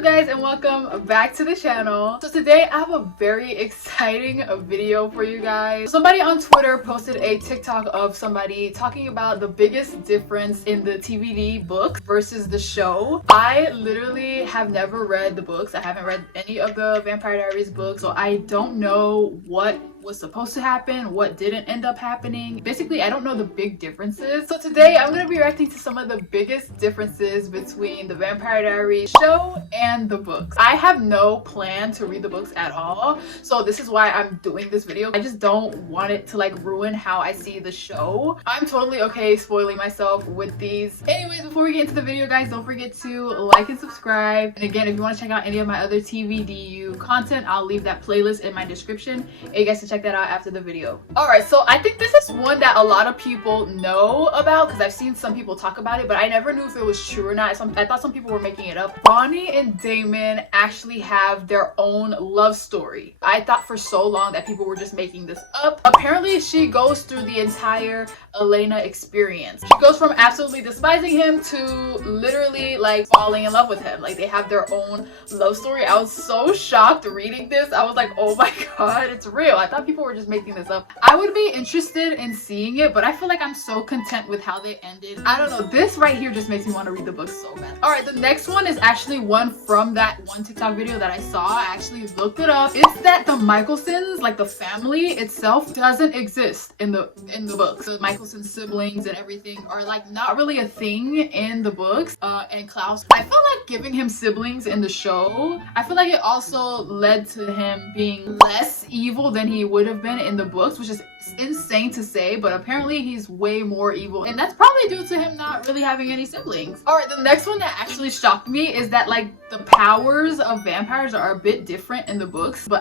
Hello guys and welcome back to the channel. So today I have a very exciting video for you guys. Somebody on Twitter posted a TikTok of somebody talking about the biggest difference in the TVD books versus the show. I literally have never read the books. I haven't read any of the Vampire Diaries books, so I don't know what was supposed to happen, what didn't end up happening. Basically, I don't know the big differences. So today I'm going to be reacting to some of the biggest differences between the Vampire Diaries show and the books. I have no plan to read the books at all, so this is why I'm doing this video. I just don't want it to like ruin how I see the show. I'm totally okay spoiling myself with these. Anyways, before we get into the video, guys, don't forget to like and subscribe. And again, if you want to check out any of my other TVDU content, I'll leave that playlist in my description. And you guys can check that out after the video. Alright, so I think this is one that a lot of people know about because I've seen some people talk about it, but I never knew if it was true or not. I thought some people were making it up. Bonnie and Damon actually have their own love story. I thought for so long that people were just making this up. Apparently, she goes through the entire Elena experience. She goes from absolutely despising him to literally like falling in love with him. Like they have their own love story. I was so shocked reading this. I was like, oh my god, it's real. I thought people were just making this up. I would be interested in seeing it, but I feel like I'm so content with how they ended. I don't know, this right here just makes me want to read the book so bad. All right, the next one is actually one from that one TikTok video that I saw. I actually looked it up. It's that the Michaelsons, like the family itself, doesn't exist in the books. The Michelson siblings and everything are like not really a thing in the books. And Klaus, I feel like giving him siblings in the show, I feel like it also led to him being less evil than he would have been in the books, which is insane to say, but apparently he's way more evil, and that's probably due to him not really having any siblings. All right, the next one that actually shocked me is that like the powers of vampires are a bit different in the books, but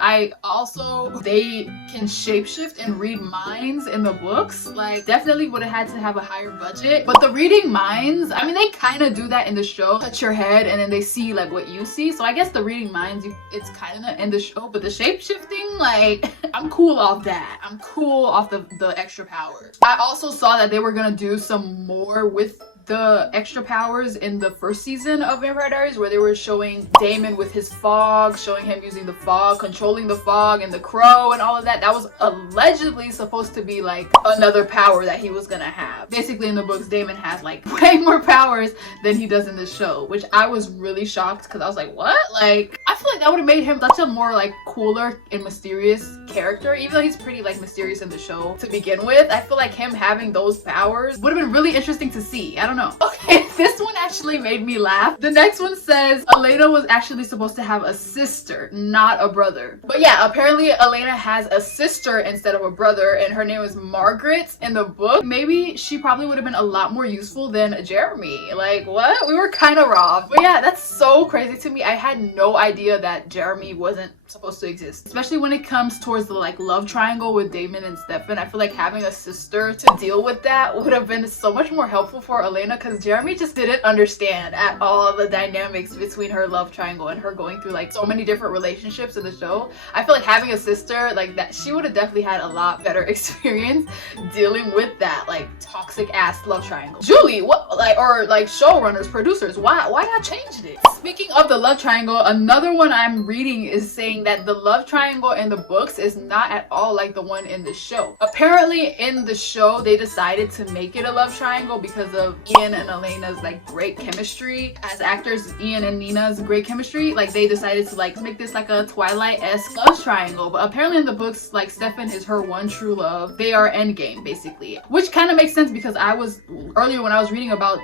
they can shapeshift and read minds in the books. Like definitely would have had to have a higher budget, but the reading minds, I mean, they kind of do that in the show, touch your head and then they see like what you see. So I guess the reading minds, it's kind of in the show, but the shapeshifting, like I'm cool off that. I'm cool off the extra powers. I also saw that they were gonna do some more with the extra powers in the first season of Vampire Diaries, where they were showing Damon with his fog, showing him using the fog, controlling the fog and the crow and all of that. That was allegedly supposed to be like another power that he was gonna have. Basically in the books, Damon has like way more powers than he does in the show, which I was really shocked because I was like, what? Like, I feel like that would have made him such a more like cooler and mysterious character, even though he's pretty like mysterious in the show to begin with. I feel like him having those powers would have been really interesting to see. I don't know. Okay, this one actually made me laugh. The next one says Elena was actually supposed to have a sister, not a brother. But yeah, apparently Elena has a sister instead of a brother, and her name is Margaret in the book. Maybe she probably would have been a lot more useful than Jeremy. Like, what? We were kind of robbed. But yeah, that's so crazy to me. I had no idea that Jeremy wasn't supposed to exist, especially when it comes towards the like love triangle with Damon and Stefan. I feel like having a sister to deal with that would have been so much more helpful for Elena, because Jeremy just didn't understand at all the dynamics between her love triangle and her going through like so many different relationships in the show. I feel like having a sister like that, she would have definitely had a lot better experience dealing with that like toxic ass love triangle. Julie, what, like, or like showrunners, producers, why y'all changed it? Speaking of the love triangle, another one I'm reading is saying that the love triangle in the books is not at all like the one in the show. Apparently in the show they decided to make it a love triangle because of Ian and Elena's like great chemistry as actors. Ian and Nina's great chemistry, like they decided to like make this like a Twilight-esque love triangle. But apparently in the books, like Stefan is her one true love. They are endgame basically, which kind of makes sense because I was earlier when I was reading about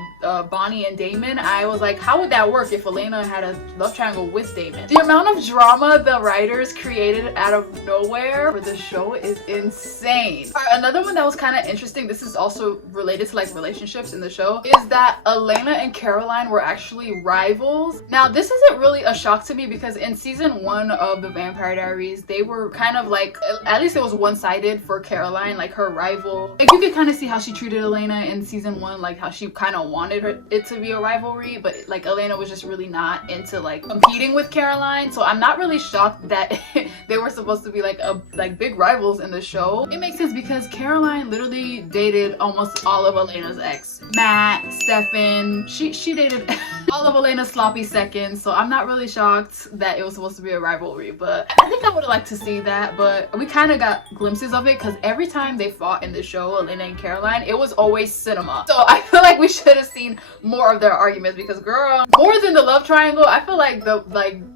Bonnie and Damon, I was like, how would that work if Elena had a love triangle with Damon? The amount of drama the writers created out of nowhere for the show is insane. All right, another one that was kind of interesting, this is also related to like relationships in the show, is that Elena and Caroline were actually rivals. Now this isn't really a shock to me because in season 1 of the Vampire Diaries, they were kind of like, at least it was one-sided for Caroline, like her rival. Like you could kind of see how she treated Elena in season 1, like how she kind of wanted it to be a rivalry, but like Elena was just really not into like competing with Caroline. So I'm not really shocked that that they were supposed to be like big rivals in the show. It makes sense because Caroline literally dated almost all of Elena's ex. Matt, Stefan, she dated all of Elena's sloppy seconds, so I'm not really shocked that it was supposed to be a rivalry, but I think I would have liked to see that, but we kind of got glimpses of it because every time they fought in the show, Elena and Caroline, it was always cinema. So I feel like we should have seen more of their arguments because girl, more than the love triangle, I feel like the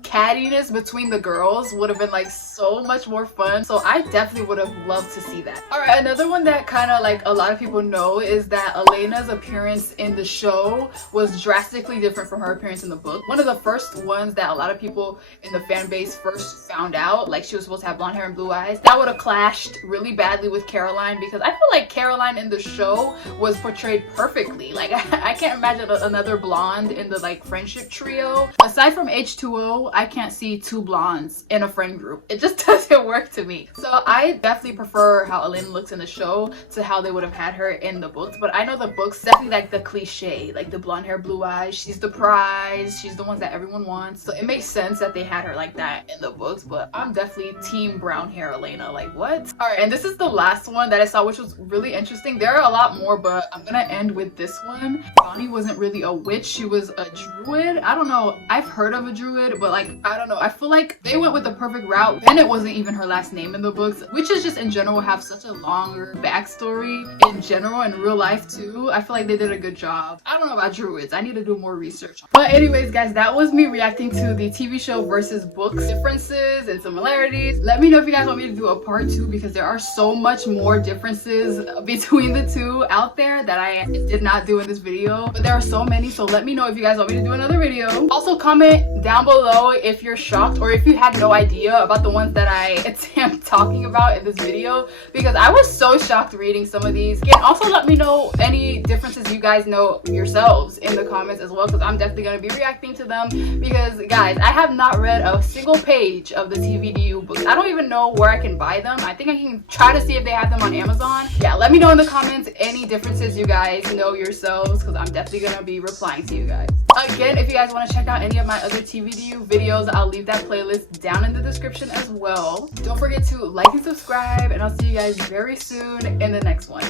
cattiness between the girls would have been like so much more fun. So I definitely would have loved to see that. All right, another one that kind of like a lot of people know is that Elena's appearance in the show was drastically different from her appearance in the book. One of the first ones that a lot of people in the fan base first found out, like she was supposed to have blonde hair and blue eyes, that would have clashed really badly with Caroline because I feel like Caroline in the show was portrayed perfectly. Like I can't imagine another blonde in the like friendship trio. Aside from H2O, I can't see two blondes in a friend group. It just doesn't work to me. So I definitely prefer how Elena looks in the show to how they would have had her in the books. But I know the books definitely like the cliche, like the blonde hair, blue eyes. She's the prize. She's the one that everyone wants. So it makes sense that they had her like that in the books. But I'm definitely team brown hair Elena. Like what? All right, and this is the last one that I saw, which was really interesting. There are a lot more, but I'm gonna end with this one. Bonnie wasn't really a witch. She was a druid. I don't know. I've heard of a druid, but like, I don't know. I feel like they went with the perfect route. Bennett wasn't even her last name in the books. Witches just in general have such a longer backstory in general in real life too. I feel like they did a good job. I don't know about druids. I need to do more research. But anyways, guys, that was me reacting to the TV show versus books differences and similarities. Let me know if you guys want me to do a part 2 because there are so much more differences between the two out there that I did not do in this video. But there are so many, so let me know if you guys want me to do another video. Also comment down below if you're shocked or if you had no idea about the ones that I am talking about in this video because I was so shocked reading some of these. And also let me know any differences you guys know yourselves in the comments as well because I'm definitely going to be reacting to them because guys, I have not read a single page of the TVDU books. I don't even know where I can buy them. I think I can try to see if they have them on Amazon. Yeah, let me know in the comments any differences you guys know yourselves because I'm definitely going to be replying to you guys. Again, if you guys want to check out any of my other TVDU videos, I'll leave that playlist down in the description as well. Don't forget to like and subscribe, and I'll see you guys very soon in the next one.